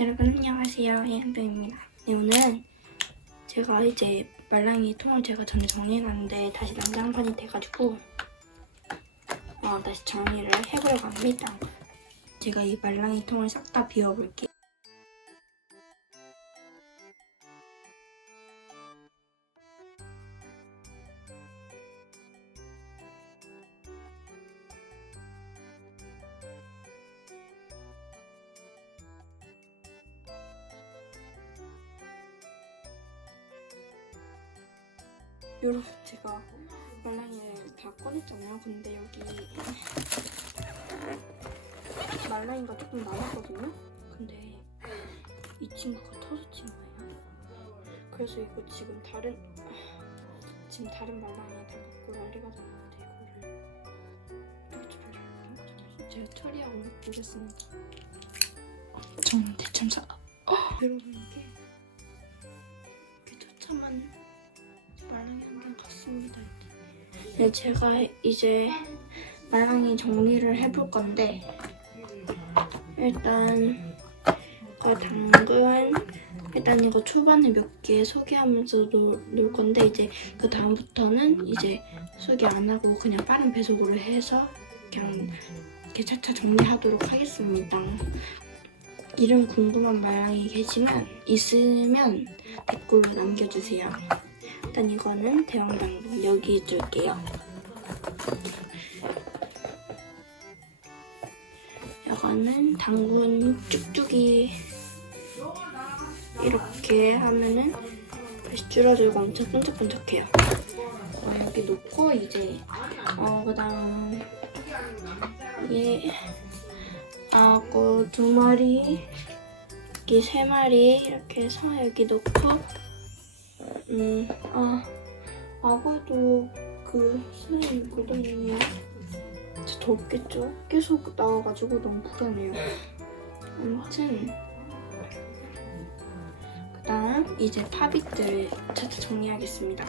여러분 안녕하세요 해양병입니다. 네 오늘은 제가 이제 말랑이 통을 제가 전에 정리해놨는데 다시 난장판이 돼가지고 어, 다시 정리를 해보려고 합니다. 제가 이 말랑이 통을 싹 다 비워볼게요. 여러분 제가 말랑이를 다 꺼냈잖아요. 근데 여기 말랑이가 조금 남았거든요. 근데 이 친구가 터졌진 거예요. 그래서 이거 지금 다른 지금 다른 말랑이 다 먹고 난리가 났는데 이거를 거죠? 제가 처리하고 보겠습니다. 저는 대참사. 여러분 이게 이렇게 처참한 갔습니다. 네, 제가 이제 말랑이 정리를 해볼 건데 일단 그 당근 일단 이거 초반에 몇 개 소개하면서 놓, 놓을 건데 이제 그 다음부터는 이제 소개 안 하고 그냥 빠른 배속으로 해서 그냥 이렇게 차차 정리하도록 하겠습니다. 이름 궁금한 말랑이 계시면 있으면 댓글로 남겨주세요. 일단 이거는 대왕 당근 여기 줄게요. 이거는 당근 쭉쭉이 이렇게 하면은 다시 줄어들고 엄청 끈적끈적해요. 어, 여기 놓고 이제 어 그다음 얘 아구 두 마리 여기 세 마리 이렇게 해서 여기 놓고 음, 아, 악어도 그 슬라임 묻어있네요. 진짜 덥겠죠? 계속 나와가지고 너무 불안해요. 아무튼, 그 다음 이제 팝잇들을 차차 정리하겠습니다.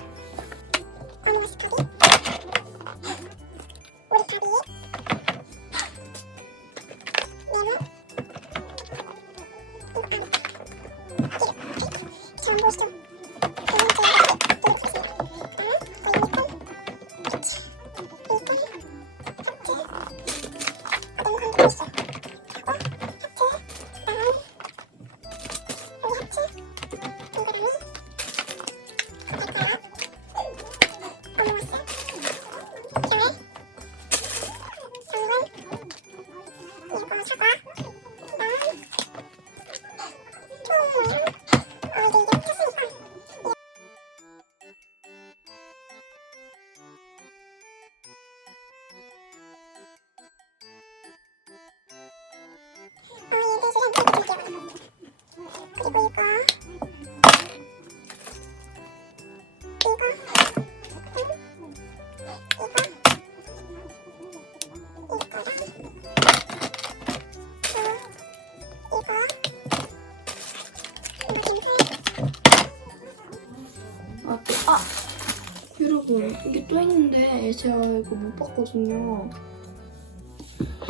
이게 또 있는데 제가 이거 못 봤거든요.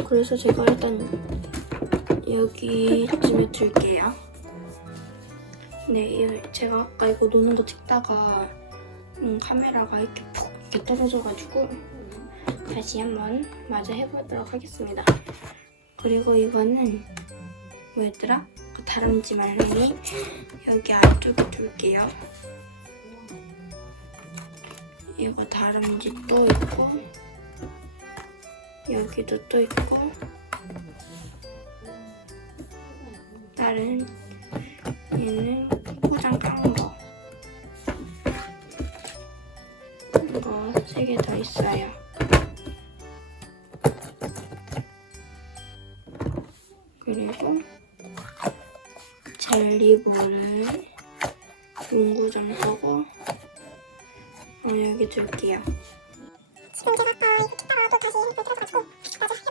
그래서 제가 일단 여기쯤에 둘게요. 네, 이- 제가 아까 이거 노는 거 찍다가 음, 카메라가 이렇게 푹 이렇게 떨어져가지고 다시 한번 마저 해보도록 하겠습니다. 그리고 이거는 뭐였더라? 그 다람쥐 말랭이 여기 안쪽에 둘게요. 이거 다람쥐 또 있고 여기도 또 있고 다른 얘는 포장 깐거. 이거 세 개 더 있어요. 그리고 젤리볼을 문구점 거고 어, 여기 둘게요. 지금 제가 아까 이거 찍다가 또 다시 못 들어가지고 마저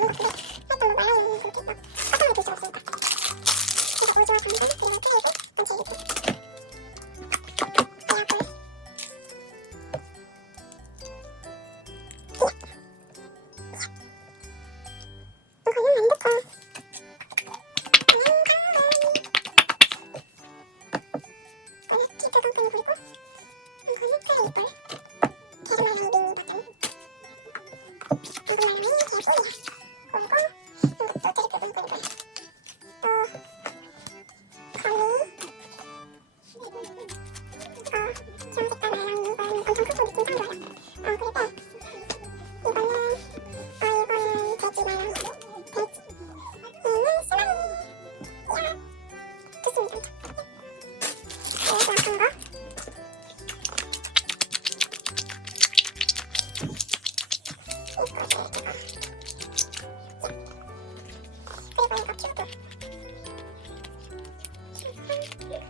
Thank you. 这个这个这个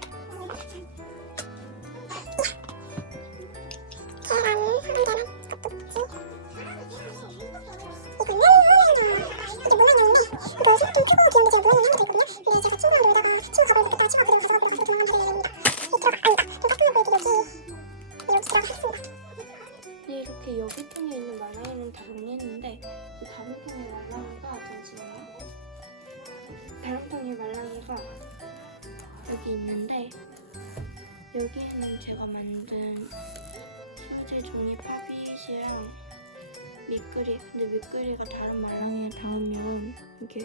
윗글리가 다른 말랑이에 닿으면 이게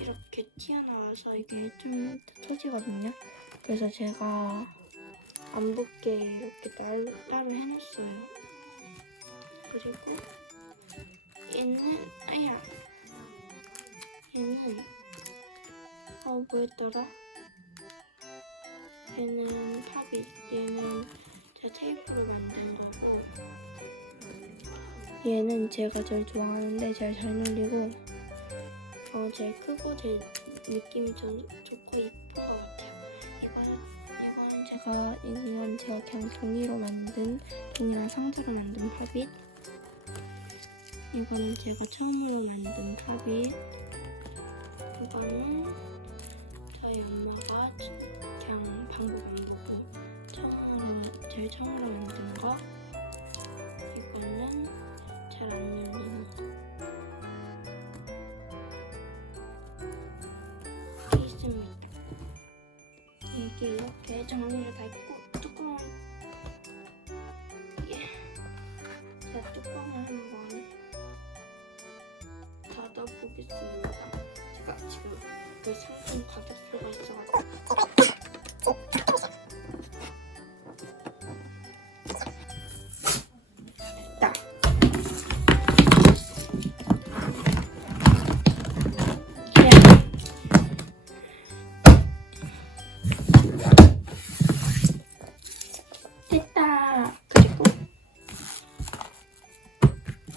이렇게 튀어나와서 이게 좀 터지거든요. 그래서 제가 안 붙게 이렇게 따로, 따로 해놨어요. 그리고 얘는 아야 얘는 어 뭐였더라? 얘는 팝이 얘는 제가 테이프로 만든 거고 얘는 제가 제일 좋아하는데 제일 잘 놀리고 어, 제일 크고 제일 느낌이 좀 좋고 이쁜 것 같아요. 이건, 이건 제가 이건 제가 그냥 종이로 만든 종이랑 상자로 만든 팝잇. 이거는 제가 처음으로 만든 팝잇. 이거는 저희 엄마가 그냥 방법 안 보고 처음으로 제일 처음으로 만든 거. 이거는 잘 안 열립니다. 있습니다. 이게 이렇게 정리를 밟고 뚜껑을 이게 예. 제가 뚜껑을 한번 닫아보겠습니다. 제가 지금 그 여기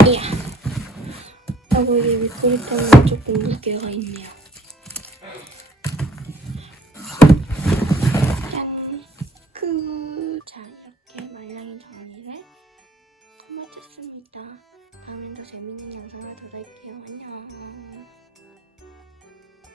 아니야. 아버지 밑구리 때문에 조금 무게가 있네요.